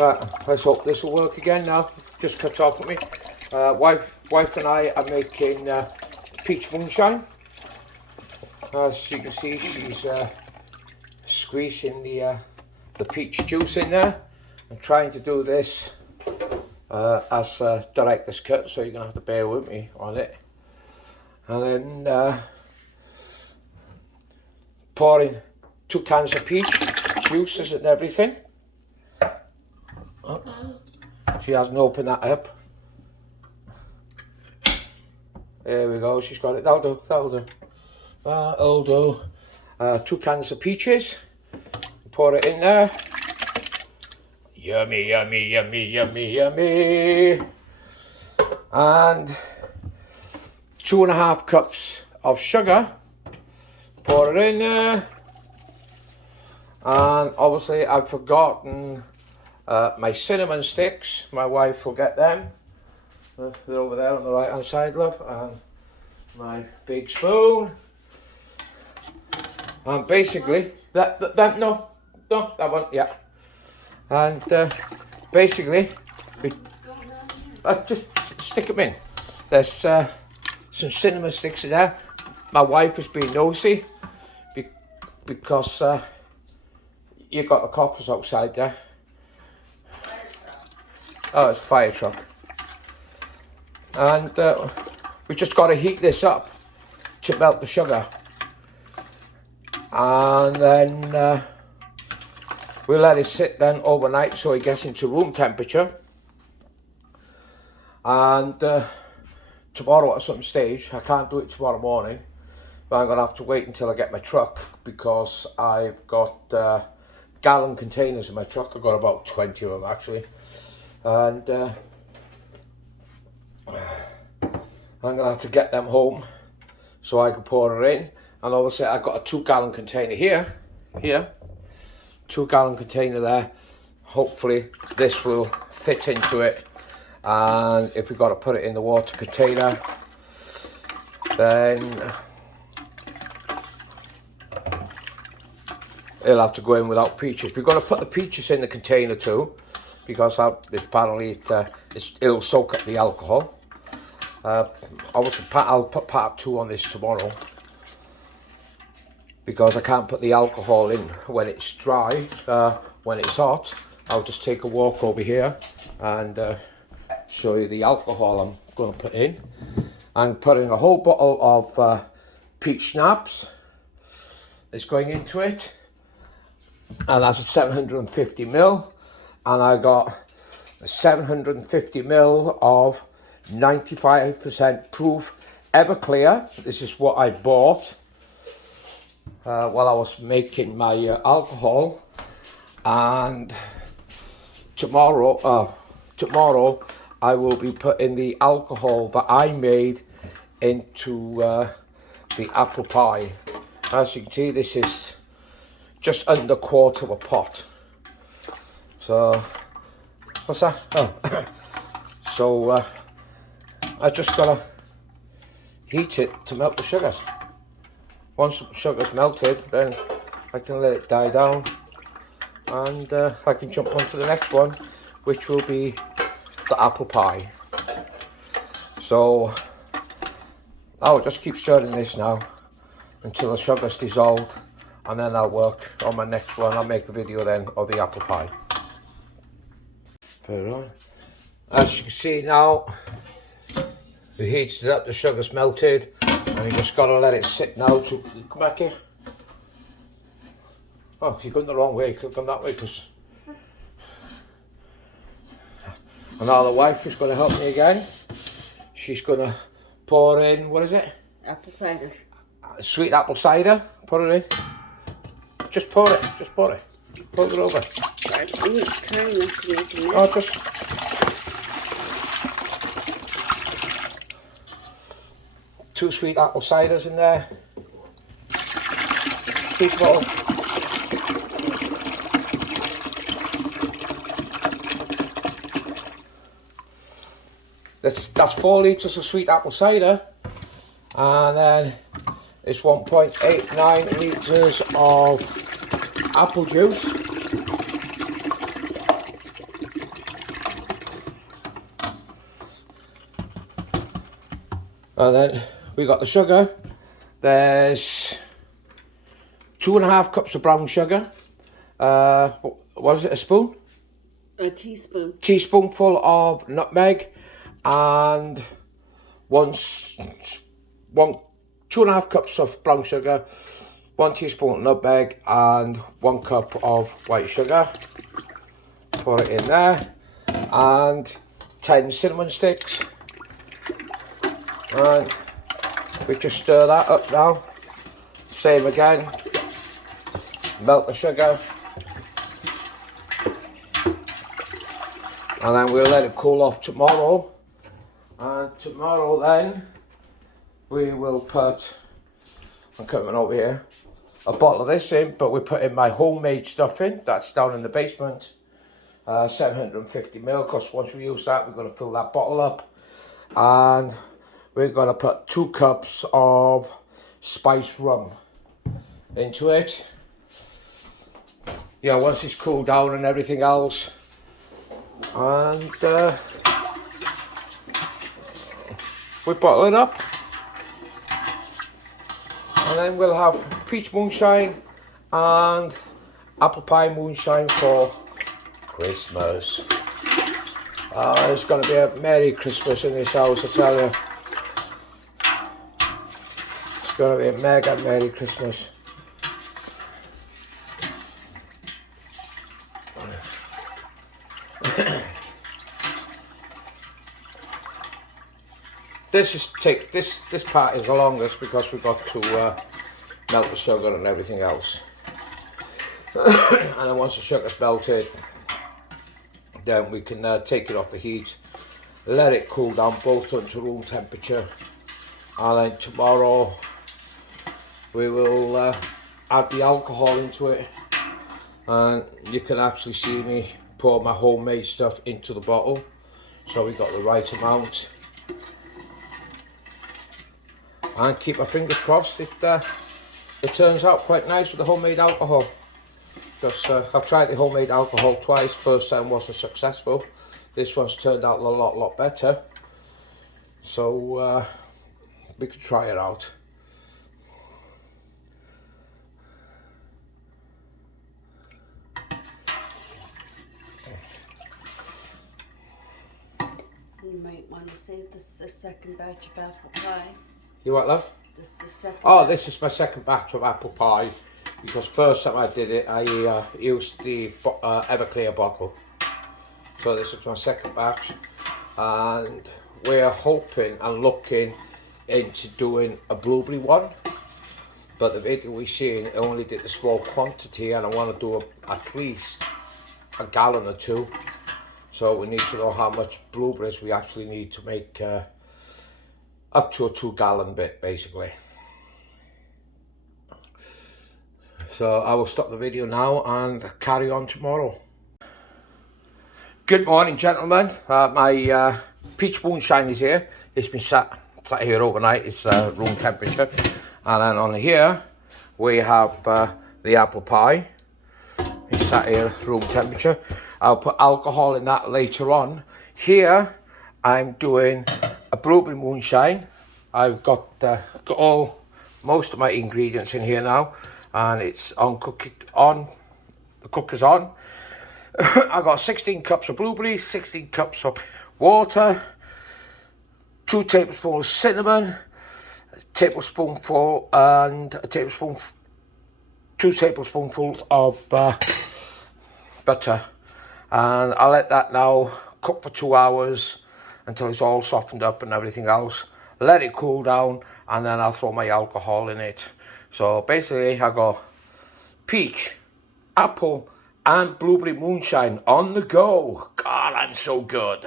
But let's hope this will work again now. Just cuts off with me. Wife and I are making peach moonshine. As you can see, she's squeezing the peach juice in there. I'm trying to do this as director's cut, so you're gonna have to bear with me on it. And then pouring 2 cans of peach juices and everything. Oh, she hasn't opened that up. There we go, she's got it. That'll do. That'll do. 2 cans of peaches. Pour it in there. Yummy, yummy, yummy, yummy, yummy. And 2.5 cups of sugar. Pour it in there. And obviously I've forgotten my cinnamon sticks. My wife will get them. They're over there on the right hand side, love. And my big spoon. And basically, that no, that one, yeah. And basically, just stick them in. There's some cinnamon sticks in there. My wife has been nosy because you got the coppers outside there. Oh, it's a fire truck. And we just got to heat this up to melt the sugar. And then we'll let it sit then overnight so it gets into room temperature. And tomorrow at some stage, I can't do it tomorrow morning, but I'm going to have to wait until I get my truck, because I've got gallon containers in my truck. I've got about 20 of them actually. And I'm going to have to get them home so I can pour it in. And obviously I've got a 2-gallon container here, 2-gallon container there. Hopefully this will fit into it. And if we've got to put it in the water container, then it'll have to go in without peaches. We've got to put the peaches in the container too, because apparently it'll soak up the alcohol. Obviously I'll put part 2 on this tomorrow, because I can't put the alcohol in when it's dry. When it's hot, I'll just take a walk over here and show you the alcohol I'm going to put in. I'm putting a whole bottle of peach schnapps. It's going into it, and that's a 750 ml. And I got 750 ml of 95% proof Everclear. This is what I bought while I was making my alcohol. And tomorrow I will be putting the alcohol that I made into the apple pie. As you can see, this is just under 1/4 of a pot. So what's that? Oh. So I just gotta heat it to melt the sugars. Once the sugar's melted, then I can let it die down, and I can jump on to the next one, which will be the apple pie. So I'll just keep stirring this now until the sugar's dissolved, and then I'll work on my next one. I'll make the video then of the apple pie. Put it on. As you can see now, we heated it up, the sugar's melted, and you just got to let it sit now to come back here. Oh, you're going the wrong way. You could come that way, because. And now the wife is going to help me again. She's going to pour in, what is it? Apple cider. Sweet apple cider. Put it in. Just pour it. Just pour it. Pour it over. Try not to make a mess. Oh, just. Two sweet apple ciders in there. Big bottle. That's 4 litres of sweet apple cider, and then it's 1.89 litres of apple juice. And then we got the sugar. There's 2.5 cups of brown sugar. What is it, a spoon? A teaspoon. Teaspoonful of nutmeg, and 2.5 cups of brown sugar, 1 teaspoon of nutmeg, and 1 cup of white sugar. Put it in there, and 10 cinnamon sticks. And we just stir that up now. Same again. Melt the sugar. And then we'll let it cool off tomorrow. And tomorrow then, we will put, I'm coming over here, a bottle of this in, but we're putting my homemade stuff in. That's down in the basement. 750ml, because once we use that, we're going to fill that bottle up. And we're going to put 2 cups of spiced rum into it. Yeah, once it's cooled down and everything else. And we bottle it up. And then we'll have peach moonshine and apple pie moonshine for Christmas. It's going to be a Merry Christmas in this house, I tell you. It's going to be a mega Merry Christmas. This part is the longest because we've got to melt the sugar and everything else. And then once the sugar's melted, then we can take it off the heat, let it cool down both to room temperature, and then tomorrow we will add the alcohol into it, and you can actually see me pour my homemade stuff into the bottle, so we got the right amount. And keep our fingers crossed it turns out quite nice with the homemade alcohol. Because I've tried the homemade alcohol twice. First time wasn't successful. This one's turned out a lot better. So we could try it out. You might want to save this the second batch of apple pie. You what, love? This is the second. Oh, this is my second batch of apple pie. Because first time I did it, I used the Everclear bottle. So this is my second batch. And we're hoping and looking into doing a blueberry one. But the video we seen only did a small quantity, and I want to do at least a gallon or 2. So we need to know how much blueberries we actually need to make up to a 2-gallon bit, basically. So I will stop the video now and carry on tomorrow. Good morning, gentlemen. My peach moonshine is here. It's been sat here overnight. It's room temperature. And then on here we have the apple pie. It's sat here room temperature. I'll put alcohol in that later on. Here I'm doing a blueberry moonshine. I've got most of my ingredients in here now, and it's on the cooker's on. I got 16 cups of blueberries, 16 cups of water, 2 tablespoons of cinnamon, a tablespoonful and a tablespoon, 2 tablespoonfuls of butter, and I'll let that now cook for 2 hours until it's all softened up and everything else. Let it cool down, and then I'll throw my alcohol in it. So basically I got peach, apple and blueberry moonshine on the go. God, I'm so good.